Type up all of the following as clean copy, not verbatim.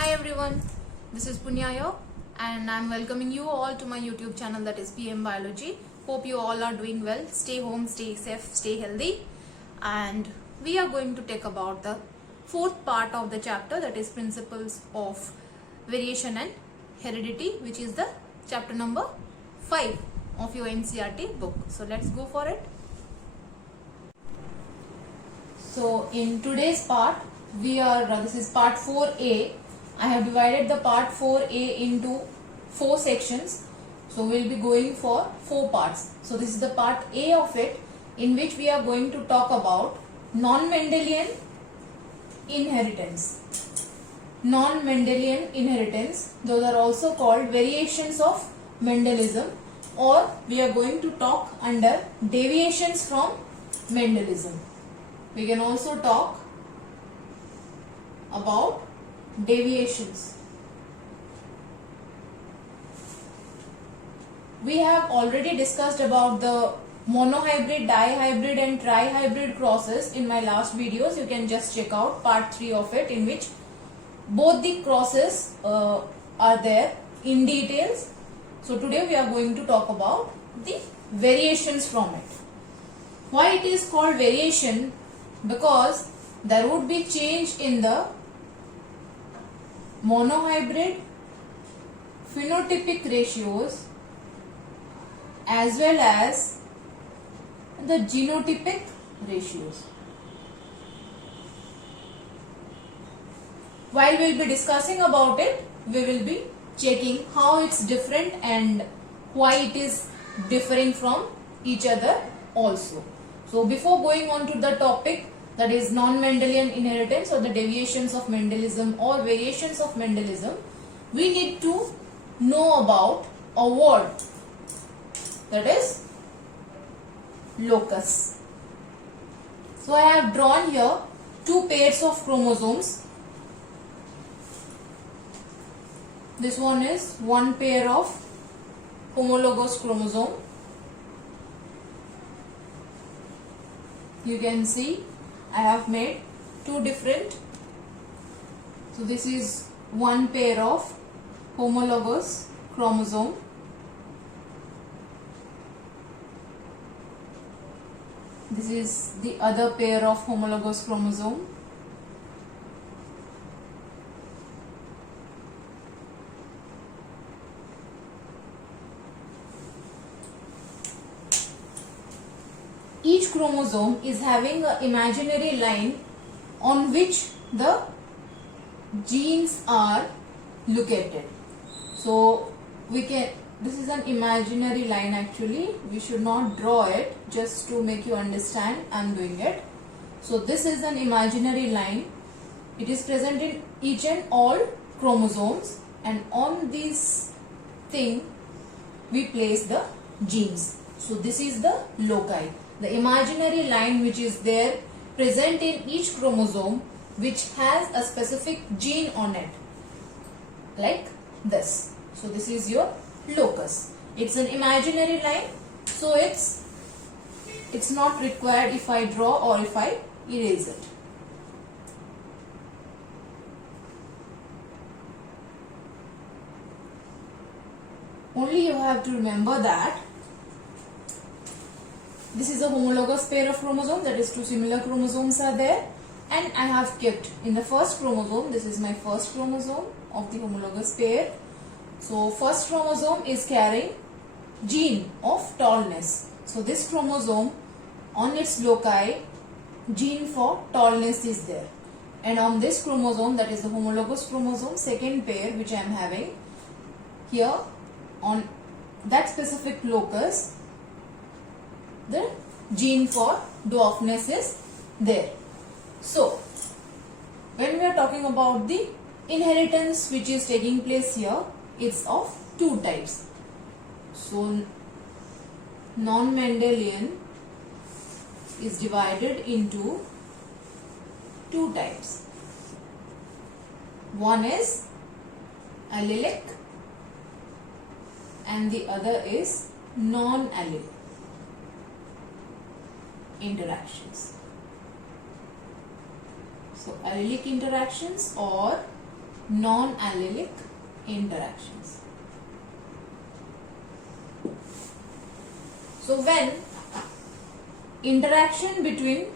Hi everyone, this is Punya here and I'm welcoming you all to my YouTube channel, that is PM Biology. Hope you all are doing well. Stay home, stay safe, stay healthy. And we are going to take about the fourth part of the chapter, that is Principles of Variation and Heredity, which is the chapter number 5 of your NCERT book. So let's go for it. So in today's part, this is part 4A. I have divided the part 4A into 4 sections. So we'll be going for 4 parts. So this is the part A of it, in which we are going to talk about non-Mendelian inheritance. Non-Mendelian inheritance, those are also called variations of Mendelism, or we are going to talk under deviations from Mendelism. We can also talk about deviations. We have already discussed about the monohybrid, dihybrid and trihybrid crosses in my last videos. You can just check out part 3 of it, in which both the crosses are there in details. So today we are going to talk about the variations from it. Why it is called variation? Because there would be change in the monohybrid phenotypic ratios as well as the genotypic ratios. While we will be discussing about it, we will be checking how it's different and why it is differing from each other also. So before going on to the topic, that is non-Mendelian inheritance or the deviations of Mendelism or variations of Mendelism, we need to know about a word, that is locus. So I have drawn here 2 pairs of chromosomes. This one is 1 pair of homologous chromosome. You can see I have made 2 different. So this is 1 pair of homologous chromosome. This is the other pair of homologous chromosome. Each chromosome is having an imaginary line on which the genes are located. So this is an imaginary line actually. We should not draw it, just to make you understand I am doing it. So this is an imaginary line. It is present in each and all chromosomes, and on this thing we place the genes. So this is the loci. The imaginary line which is there present in each chromosome, which has a specific gene on it, like this. So this is your locus. It's an imaginary line, so it's not required if I draw or if I erase it. Only you have to remember that this is a homologous pair of chromosomes, that is 2 similar chromosomes are there, and I have kept in the first chromosome, this is my first chromosome of the homologous pair. So first chromosome is carrying gene of tallness. So this chromosome, on its loci, gene for tallness is there, and on this chromosome, that is the homologous chromosome second pair which I am having here, on that specific locus, the gene for dwarfness is there. So when we are talking about the inheritance which is taking place here, it's of 2 types. So non-Mendelian is divided into 2 types. One is allelic and the other is non-allelic interactions. So allelic interactions or non-allelic interactions. So when interaction between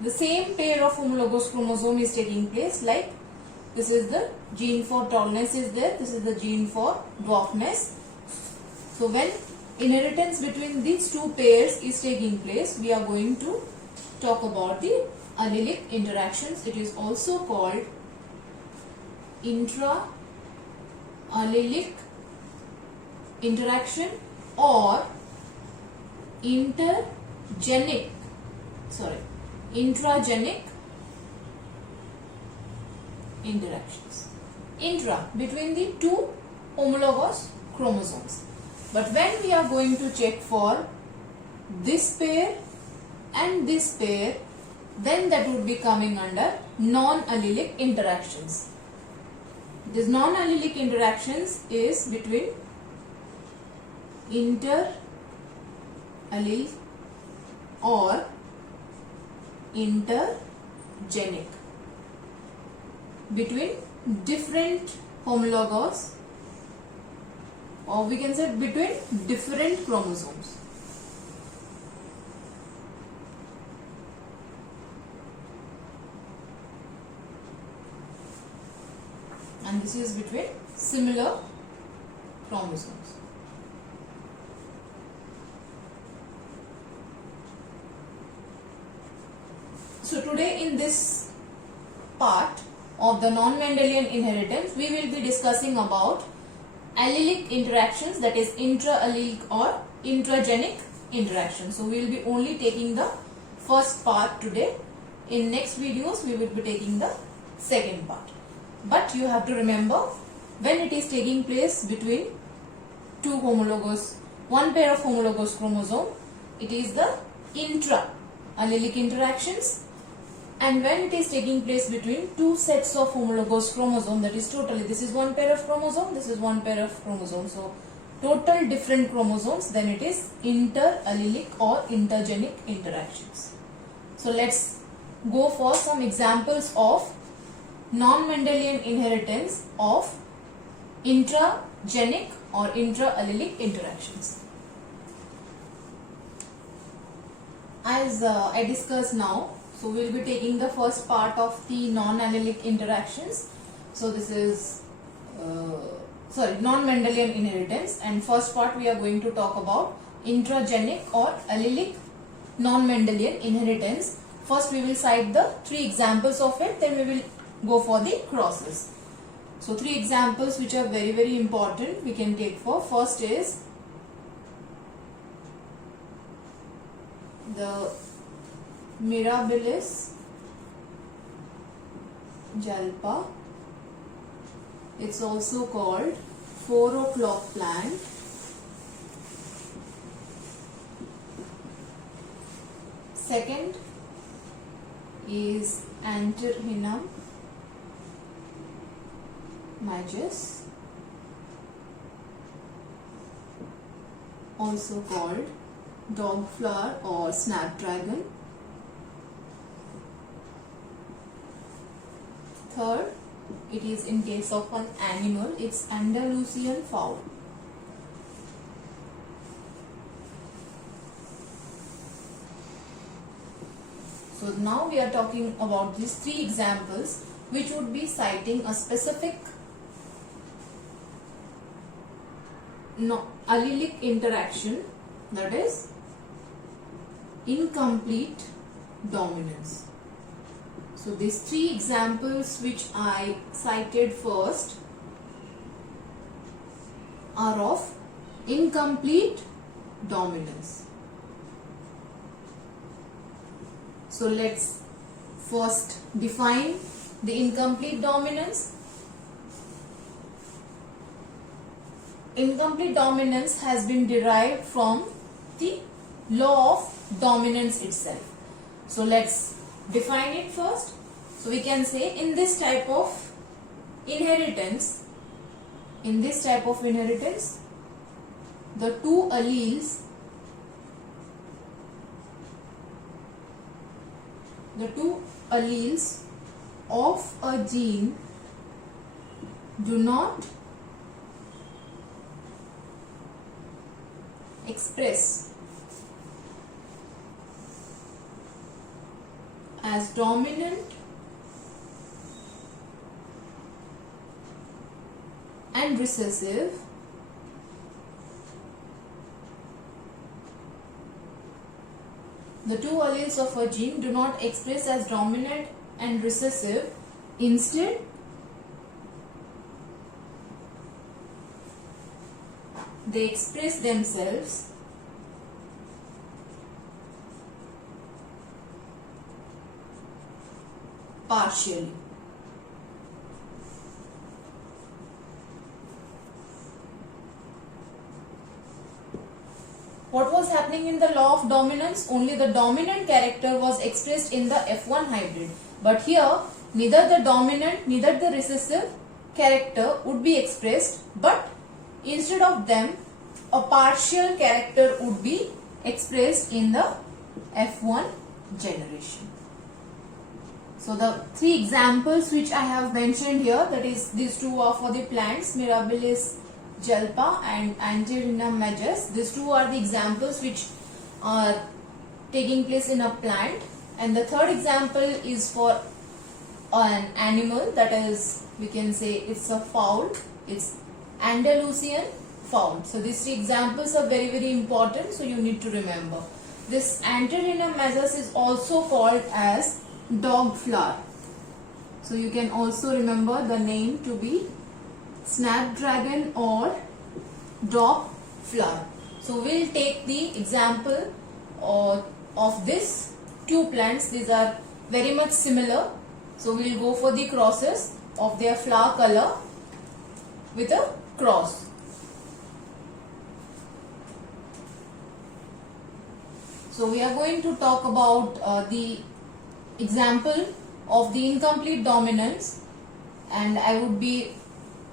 the same pair of homologous chromosome is taking place, like this is the gene for tallness is there, this is the gene for dwarfness. So when inheritance between these two pairs is taking place, we are going to talk about the allelic interactions. It is also called intra-allelic interaction or intragenic interactions. Intra, between the two homologous chromosomes. But when we are going to check for this pair and this pair, then that would be coming under non-allelic interactions. This non-allelic interactions is between inter-allelic or intergenic, between different homologous, or we can say between different chromosomes. And this is between similar chromosomes. So today in this part of the non-Mendelian inheritance, we will be discussing about allelic interactions, that is intra-allelic or intragenic interactions. So we will be only taking the first part today. In next videos we will be taking the second part. But you have to remember, when it is taking place between two homologous, one pair of homologous chromosome, it is the intra-allelic interactions. And when it is taking place between two sets of homologous chromosome, that is totally, this is one pair of chromosome, this is one pair of chromosome. So total different chromosomes, then it is inter-allelic or intergenic interactions. So let's go for some examples of non-Mendelian inheritance of intragenic or intra-allelic interactions. As I discussed now, so we will be taking the first part of the non-allelic interactions. So this is non-Mendelian inheritance, and first part we are going to talk about intragenic or allelic non-Mendelian inheritance. First we will cite the three examples of it, then we will go for the crosses. So three examples which are very, very important we can take for. First is the Mirabilis jalpa. It's also called 4 o'clock plant. Second is Antirrhinum majus, also called dog flower or snapdragon. Third, it is in case of an animal, it's Andalusian fowl. So now we are talking about these three examples which would be citing a specific allelic interaction, that is incomplete dominance. So these three examples which I cited first are of incomplete dominance. So let's first define the incomplete dominance. Incomplete dominance has been derived from the law of dominance itself. So let's define it first. So we can say in this type of inheritance, the two alleles of a gene do not express as dominant and recessive the two alleles of a gene do not express as dominant and recessive. Instead, they express themselves partially. What was happening in the law of dominance? Only the dominant character was expressed in the F1 hybrid. But here, neither the dominant, neither the recessive character would be expressed, but instead of them, a partial character would be expressed in the F1 generation. So the three examples which I have mentioned here, that is these two are for the plants, Mirabilis jalpa and Antirrhinum majus. These two are the examples which are taking place in a plant, and the third example is for an animal, that is, we can say it's a fowl, it's Andalusian fowl. So these three examples are very important, so you need to remember. This Antirrhinum majus is also called as dog flower. So you can also remember the name to be snapdragon or dog flower. So we'll take the example of this two plants. These are very much similar. So we'll go for the crosses of their flower color with a cross. So we are going to talk about the example of the incomplete dominance, and I would be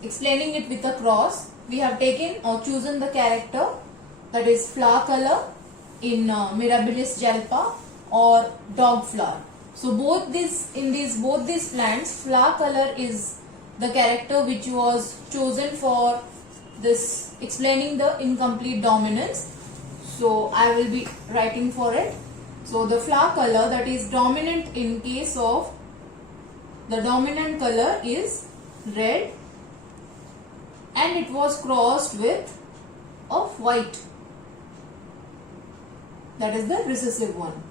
explaining it with a cross. We have taken or chosen the character, that is flower color in Mirabilis jalpa or dog flower. So both these plants, flower color is the character which was chosen for this explaining the incomplete dominance. So I will be writing for it. So the flower color, that is dominant in case of, the dominant color is red, and it was crossed with of white, that is the recessive one.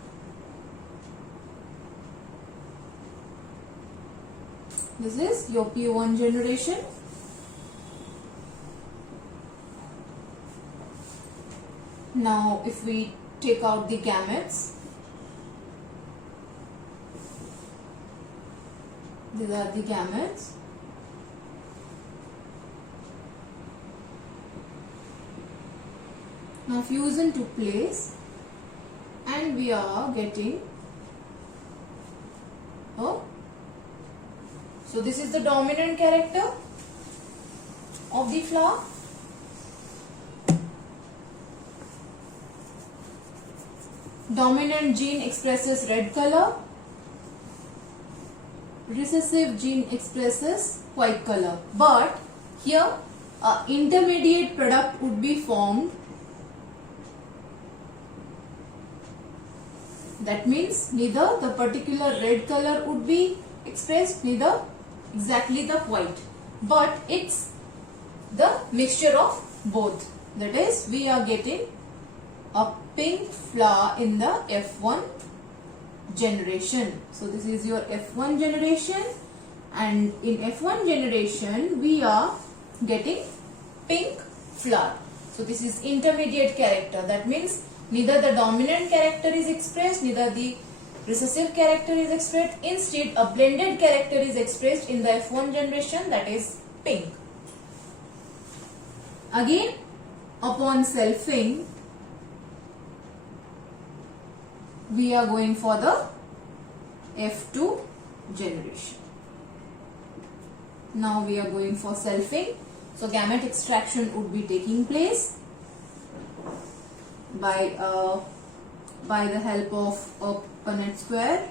This is your P1 generation. Now if we take out the gametes, these are the gametes. Now fusion took place and we are getting so this is the dominant character of the flower. Dominant gene expresses red color, recessive gene expresses white color, but here intermediate product would be formed. That means neither the particular red color would be expressed, neither exactly the white, but it's the mixture of both. That is, we are getting a pink flower in the F1 generation. So this is your F1 generation, and in F1 generation we are getting pink flower. So this is intermediate character. That means neither the dominant character is expressed, neither the recessive character is expressed. Instead, a blended character is expressed in the F1 generation, that is pink. Again, upon selfing, we are going for the F2 generation. Now we are going for selfing. So gamete extraction would be taking place by the help of a Punnett square.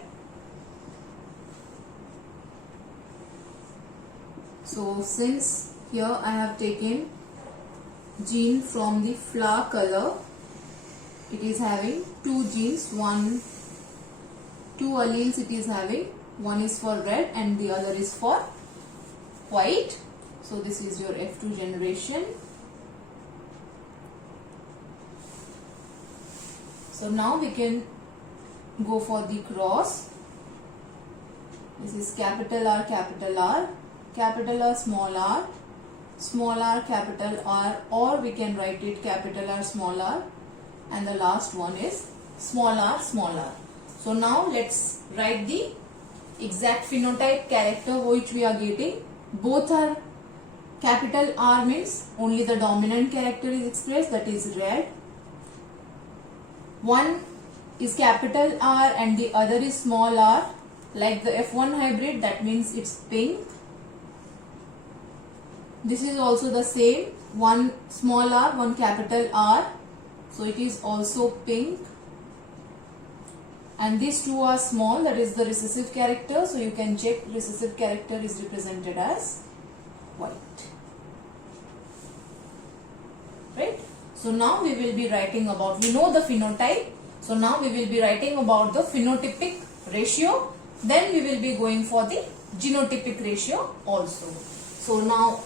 So since here I have taken gene from the flower color, it is having two genes, two alleles it is having. One is for red and the other is for white. So this is your F2 generation. So now we can go for the cross. This is capital R, capital R, capital R, small r, capital R, or we can write it capital R, small r, and the last one is small r, small r. So now let's write the exact phenotype character which we are getting. Both are capital R, means only the dominant character is expressed, that is red. One is capital R and the other is small r, like the F1 hybrid, that means it's pink. This is also the same, one small r, one capital R, so it is also pink. And these two are small, that is the recessive character, so you can check recessive character is represented as white. Right? So now we will be writing about, we know the phenotype, so now we will be writing about the phenotypic ratio, then we will be going for the genotypic ratio also. So now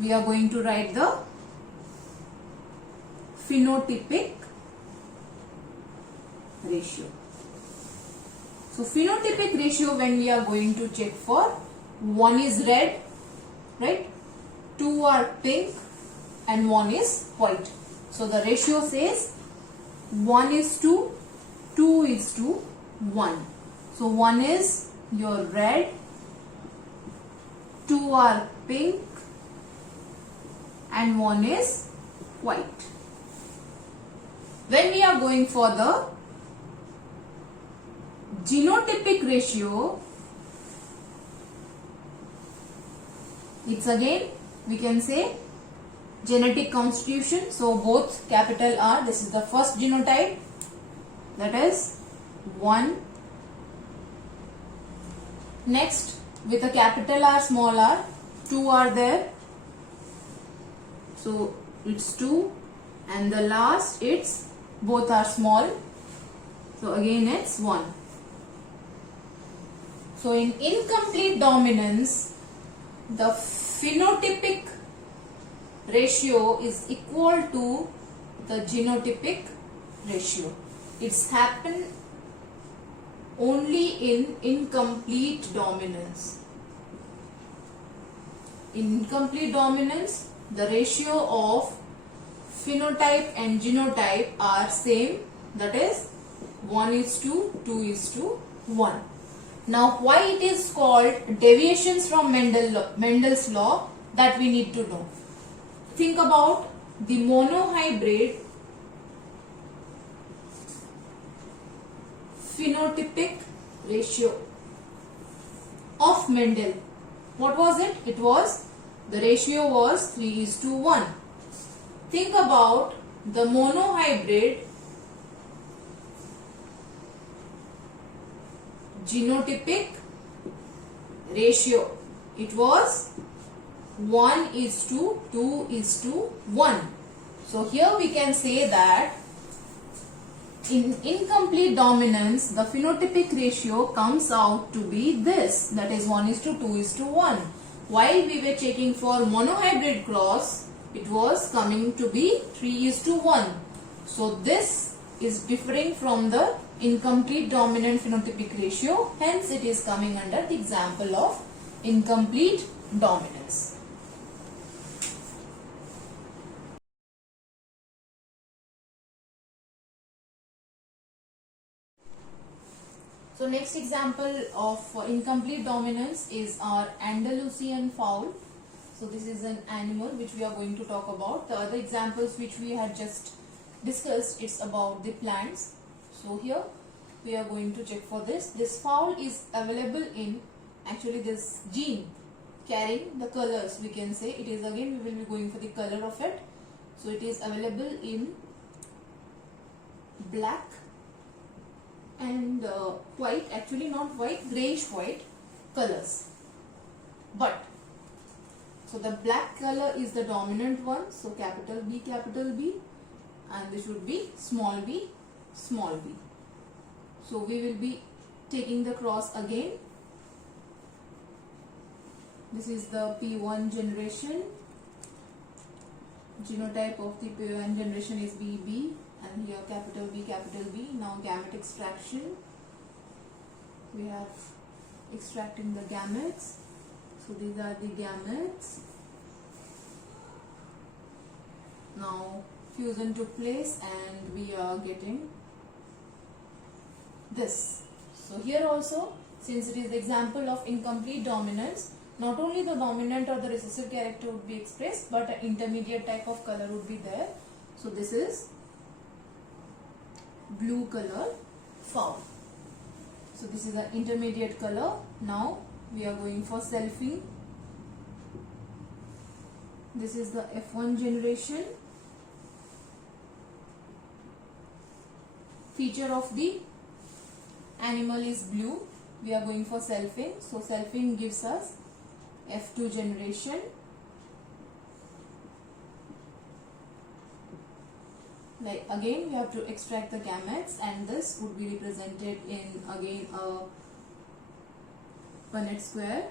we are going to write the phenotypic ratio. So phenotypic ratio, when we are going to check for, one is red, right, two are pink and one is white. So the ratio says 1:2, 2:1. So one is your red, two are pink and one is white. When we are going for the genotypic ratio, it's again, we can say genetic constitution. So both capital R, this is the first genotype, that is 1. Next, with a capital R, small r, 2 are there, so it's 2, and the last, it's both are small, so again it's 1. So in incomplete dominance, the phenotypic ratio is equal to the genotypic ratio. It's happened only in incomplete dominance. In incomplete dominance, the ratio of phenotype and genotype are same, that is 1:2, 2:1. Now why it is called deviations from Mendel's law, that we need to know. Think about the monohybrid phenotypic ratio of Mendel. What was it? It was, the ratio was 3:1. Think about the monohybrid genotypic ratio. It was 1:2, 2:1. So here we can say that in incomplete dominance, the phenotypic ratio comes out to be this, that is 1:2, 2:1. While we were checking for monohybrid cross, it was coming to be 3:1. So this is differing from the incomplete dominant phenotypic ratio, hence it is coming under the example of incomplete dominance. So next example of incomplete dominance is our Andalusian fowl. So this is an animal which we are going to talk about. The other examples which we had just discussed, it's about the plants. So here we are going to check for this. This fowl is available in, actually this gene carrying the colors, we can say. It is, again we will be going for the color of it. So it is available in black and white, actually not white, grayish white colors. But So the black color is the dominant one. So capital B, and this should be small b, small b. So we will be taking the cross again. This is the P1 generation. Genotype of the P1 generation is BB, and here capital B, capital B. Now gamete extraction. We have extracting the gametes. So these are the gametes. Now fusion took place and we are getting this. So here also, since it is example of incomplete dominance, not only the dominant or the recessive character would be expressed, but an intermediate type of color would be there. So this is blue color found. So this is an intermediate color. Now we are going for selfing. This is the F1 generation. Feature of the animal is blue. We are going for selfing. So selfing gives us F2 generation. Like again we have to extract the gametes, and this would be represented in again a Punnett square.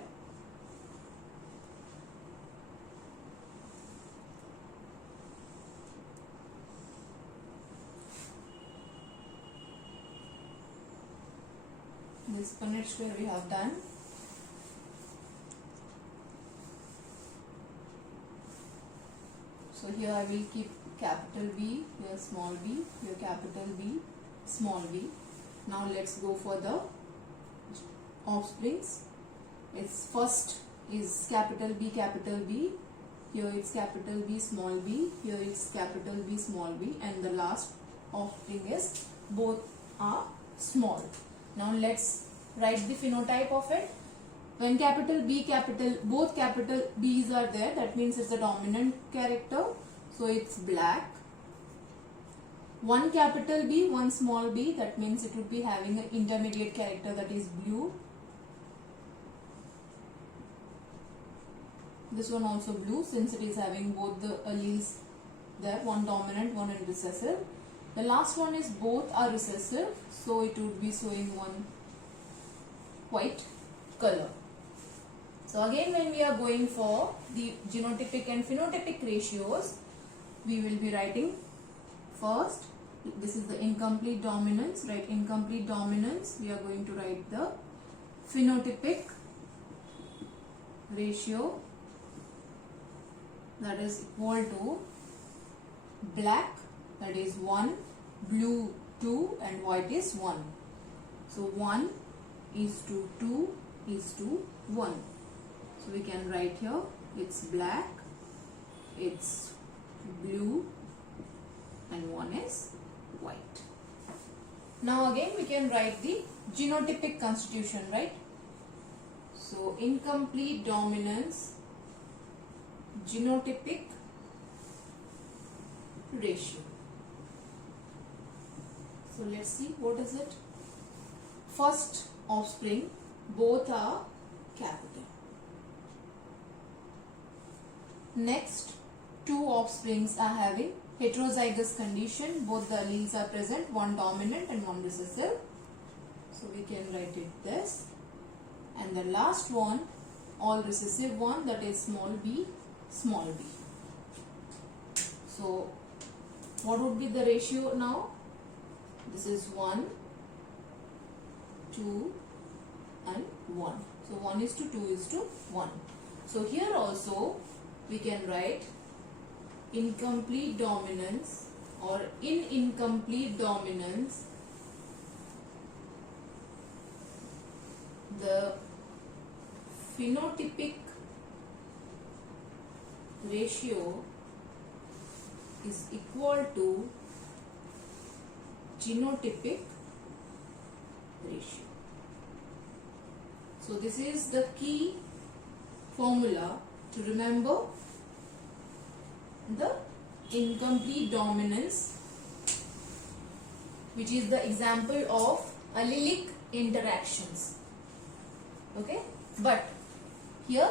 This Punnett square we have done. So here I will keep capital B, here small b, here capital B, small b. Now let's go for the offsprings. Its first is capital B, here it's capital B, small b, here it's capital B, small b, and the last offspring is both are small. Now let's write the phenotype of it. When both capital B's are there, that means it's a dominant character. So it's black. One capital B, one small b, that means it would be having an intermediate character, that is blue. This one also blue, since it is having both the alleles there, one dominant, one recessive. The last one is both are recessive, so it would be showing one white color. So again, when we are going for the genotypic and phenotypic ratios, we will be writing first, this is the incomplete dominance, right? Incomplete dominance, we are going to write the phenotypic ratio, that is equal to black, that is 1, blue 2, and white is 1. So 1 is to 2 is to 1. So we can write here, it's black, it's blue, and 1 is white. Now again we can write the genotypic constitution, right? So incomplete dominance, genotypic ratio. So let's see what is it. First offspring, both are capital. Next, two offsprings are having heterozygous condition, both the alleles are present, one dominant and one recessive. So we can write it this. And the last one, all recessive one, that is small b, small b. So what would be the ratio now? This is 1, 2 and 1. So 1 is to 2 is to 1. So here also we can write incomplete dominance, or in incomplete dominance the phenotypic ratio is equal to genotypic ratio. So this is the key formula to remember the incomplete dominance, which is the example of allelic interactions. Okay, but here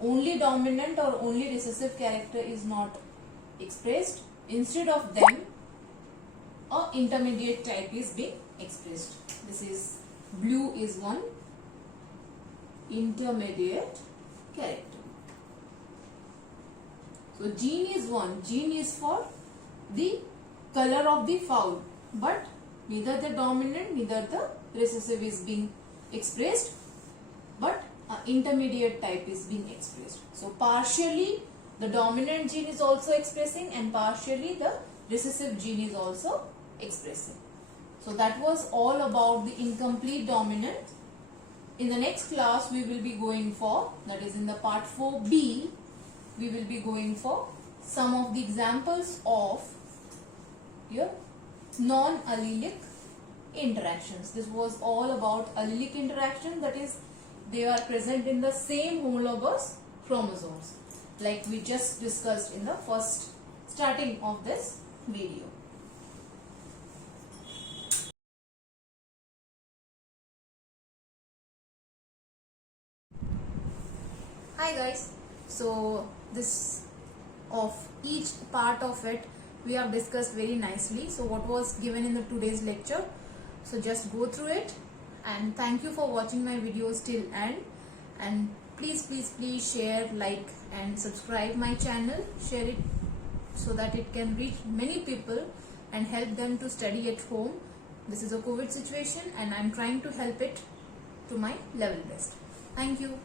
only dominant or only recessive character is not expressed. Instead of them, a intermediate type is being expressed. This is blue is one intermediate character. So gene is one. Gene is for the color of the fowl, but neither the dominant neither the recessive is being expressed, but intermediate type is being expressed. So partially the dominant gene is also expressing and partially the recessive gene is also expressing. So that was all about the incomplete dominant. In the next class we will be going for, that is in the part 4b, we will be going for some of the examples of your non-allelic interactions. This was all about allelic interaction, that is they are present in the same homologous chromosomes, like we just discussed in the first starting of this video. Hi guys, so this of each part of it we have discussed very nicely. So what was given in the today's lecture, so just go through it, and thank you for watching my videos till end, and please share, like and subscribe my channel, share it so that it can reach many people and help them to study at home. This is a COVID situation and I am trying to help it to my level best. Thank you.